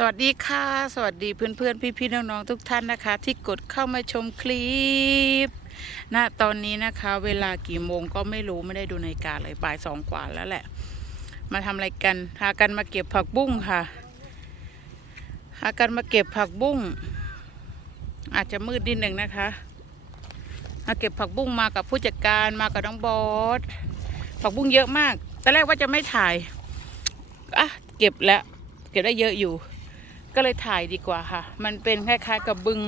สวัสดีค่ะ สวัสดีเพื่อนเพื่อนพี่พี่ๆน้องๆทุกท่านนะคะ ที่กดเข้ามาชมคลิปณตอนนี้นะคะ เวลากี่โมงก็ไม่รู้ไม่ได้ดูนาฬิกาเลยบ่ายสองกว่าแล้วแหละ มาทำอะไรกันพากันมาเก็บผักบุ้งค่ะพากันมาเก็บผักบุ้ง อาจจะมืดนิดหนึ่งนะคะมาเก็บผักบุ้งมากับผู้จัดการมากับน้องบอสผักบุ้งเยอะมากตอนแรกว่าจะไม่ถ่ายอะเก็บแล้วเก็บได้เยอะอยู่ ก็เลยถ่ายดีกว่าค่ะ มันเป็นคล้ายๆกับบึง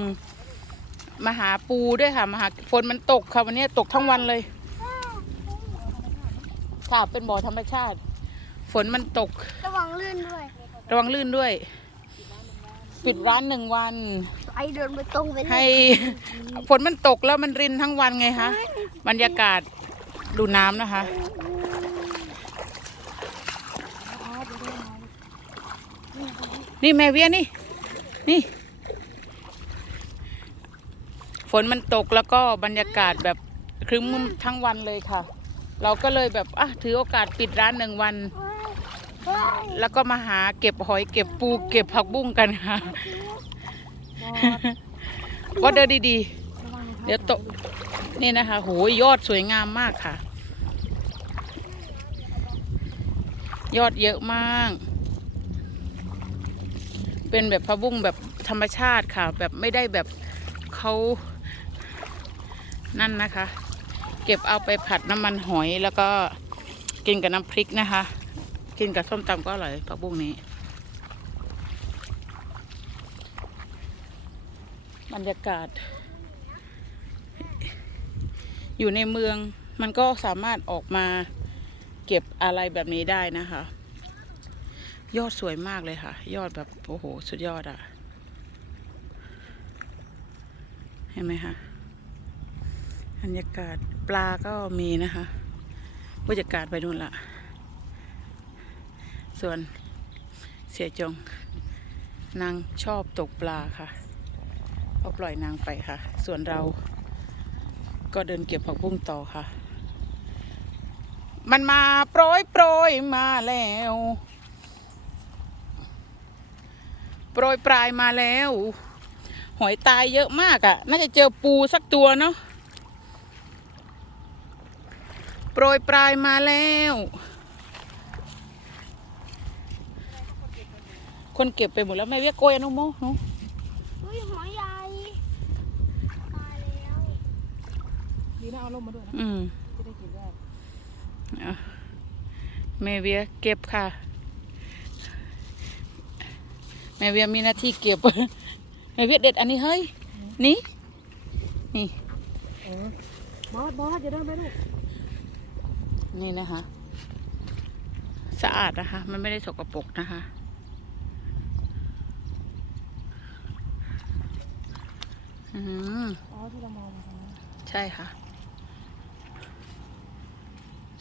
มหาปูด้วยค่ะมหาฝนมันตกค่ะวันนี้ตกทั้งวันเลยค่ะเป็นบ่อธรรมชาติ ฝนมันตก ระวังลื่นด้วย ระวังลื่นด้วย ปิดร้านหนึ่งวัน ไอเดินไปตรงไปเลยให้ฝนมันตกแล้วมันรินทั้งวันไงคะบรรยากาศดูน้ำนะคะ นี่แม่เวียนี่ นี่ ฝนมันตกแล้วก็บรรยากาศแบบครึ้มทั้งวันเลยค่ะ เราก็เลยแบบอะถือโอกาสปิดร้านหนึ่งวัน แล้วก็มาหาเก็บหอยเก็บปูเก็บผักบุ้งกันค่ะก็เดินดีๆ เดี๋ยวตกนี่นะคะโหยอดสวยงามมากค่ะ ยอดเยอะมาก เป็นแบบผักบุ้งแบบธรรมชาติค่ะ แบบไม่ได้แบบเขานั่นนะคะ เก็บเอาไปผัดน้ำมันหอยแล้วก็กินกับน้ำพริกนะคะ กินกับส้มตำก็อร่อยผักบุ้งนี้ บรรยากาศ อยู่ในเมืองมันก็สามารถออกมาเก็บอะไรแบบนี้ได้นะคะ ยอดสวยมากเลยค่ะ ยอดแบบโอ้โห สุดยอดอะ่ะ เห็นไหมคะบรรยากาศปลาก็มีนะคะผู้จัดการไปนู่นละส่วนเสียจง นางชอบตกปลาค่ะก็ปล่อยนางไปค่ะ ส่วนเราก็เดินเก็บผักบุ้งต่อค่ะ มันมาโปรยโปรยมาแล้ว โปรยปลายมาแล้ว หอยตายเยอะมากอะ่ะ น่าจะเจอปูสักตัวเนาะโปรยปลายมาแล้ว คนเก็บไปหมดแล้วไม่เรียกโกยอนุโมหนูอุ้ยหอยใหญ่ตายแล้วดีนะเอาลงมาด้วยนะอืมจะได้กินได้อะแม่เวียเก็บค่ะ แม่เวียมีหน้าที่เก็บ แม่เวียเด็ดอันนี้เฮ้ย นี่ นี่เออบอสบอสจะได้ไหมลูก นี่นะคะ สะอาดนะคะ มันไม่ได้สกปรกนะคะอืมอ๋อที่เรามองมาตรงนั้นใช่ค่ะ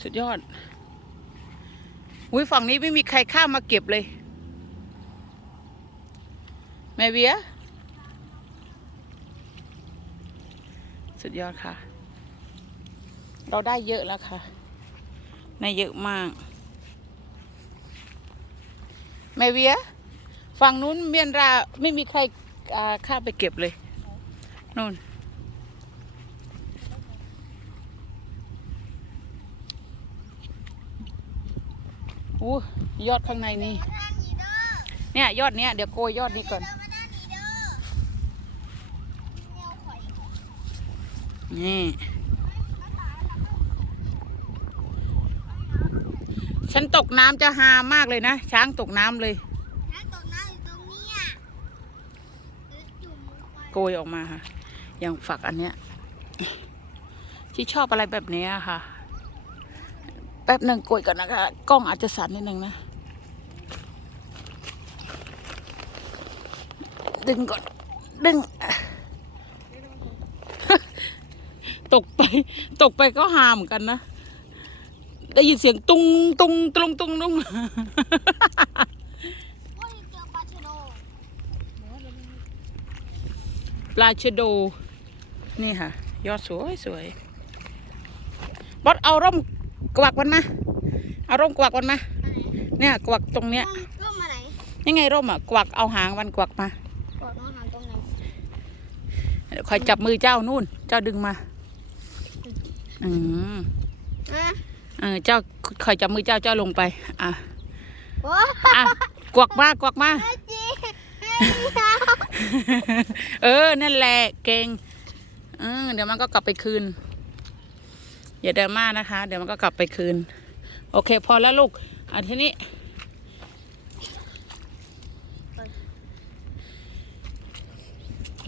สุดยอดอุ้ยฝั่งนี้ไม่มีใครข้ามมาเก็บเลย แม่เวียสุดยอดค่ะ เราได้เยอะแล้วค่ะได้เยอะมาก แม่เวียฝั่งนู้นเมียนราไม่มีใครข้าไปเก็บเลยนู่นอู้ยอดข้างในนี่เนี่ยยอดเนี้ยเดี๋ยวโกยยอดนี้ก่อน นี่ ฉันตกน้ำจะหามากเลยนะ ช้างตกน้ำเลย น้ำตกน้ำอยู่ตรงเนี้ยเดี๋ยวจุ่มลงไปโกยออกมาค่ะ อย่างฝักอันเนี้ย ที่ชอบอะไรแบบเนี้ยค่ะ แป๊บหนึ่งโกยก่อนนะคะ กล้องอาจจะสั่นนิดนึงนะ ดึงก่อน ดึง ตกไป ตกไปก็หาเหมือนกันนะ ได้ยินเสียงตุงตุงตุงตุงตุงโอ้ยเจอปลาชะโดปลาชะโด นี่ค่ะ ยอดสวยสวยบอสเอาร่มกวักมันมา เอาร่มกวักมันมา เนี่ยกวักตรงเนี้ยร่มร่มอะไรยังไงร่มอะ กวักเอาหางมันกวักมากดน้องหางตรงไหนเดี๋ยวคอยจับมือเจ้านู่น เจ้าดึงมา อืมอะเออเจ้าคอยจับมือเจ้าเจ้าลงไป อะโอ้อะกวักมากวักมาจีเออ นั่นแหละ เก่งเออเดี๋ยวมันก็กลับไปคืน อย่าเดินมากนะคะ เดี๋ยวมันก็กลับไปคืน โอเค พอแล้วลูกอันทีนี้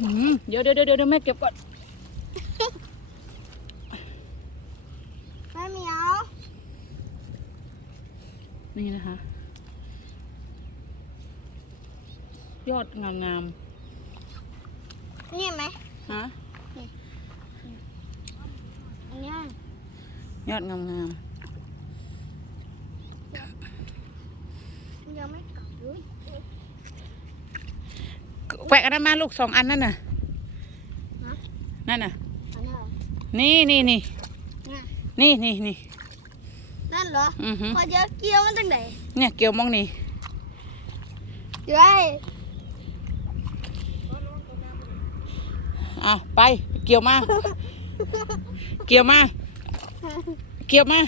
อืมเดี๋ยวเดี๋ยวเดี๋ยวเดี๋ยวแม่เก็บก่อน แม่เหมียว นี่นะคะ ยอดงามงามนี่ไหมๆฮะอันเนี้ยยอดงามงามมันยังไม่กลับเลยๆแกวะอันนั้นมาลูกสองอันนั่นน่ะนั่นน่ะอันนี้เหรอนี่นี่นี่เนี่ย นี่นี่นี่นั่นเหรออือหือพอเจอเกียวมันตั้งไหนเนี่ยเกี่ยวมองนี่เดี๋ยวไอ้อะไปเกี่ยวมา เกี่ยวมา เกี่ยวมา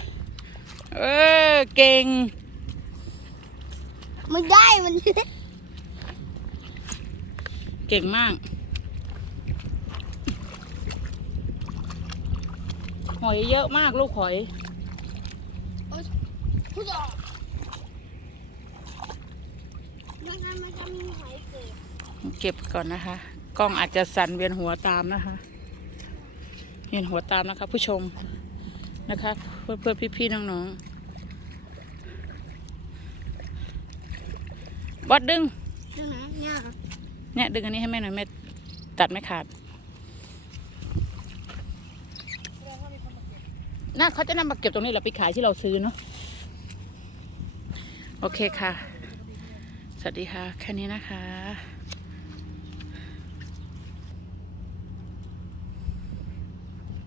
เออเก่งมันได้มันเก่งมาก หอยเยอะมากลูกหอย ผู้ชมยังไงมันจะมีหอยเกิดเก็บก่อนนะคะ กล้องอาจจะสั่นเวียนหัวตามนะคะ เวียนหัวตามนะคะ ผู้ชมนะคะ เพื่อนเพื่อนพี่ๆน้องๆบอดดึงดูนะเนี่ยครับเนี่ยดึงอันนี้ให้แม่หน่อยแม่ตัดไม่ขาดน่าเขาจะนำมาเก็บตรงนี้เหราไปขายที่เราซื้อเนาะ โอเคค่ะ สวัสดีค่ะ แค่นี้นะคะ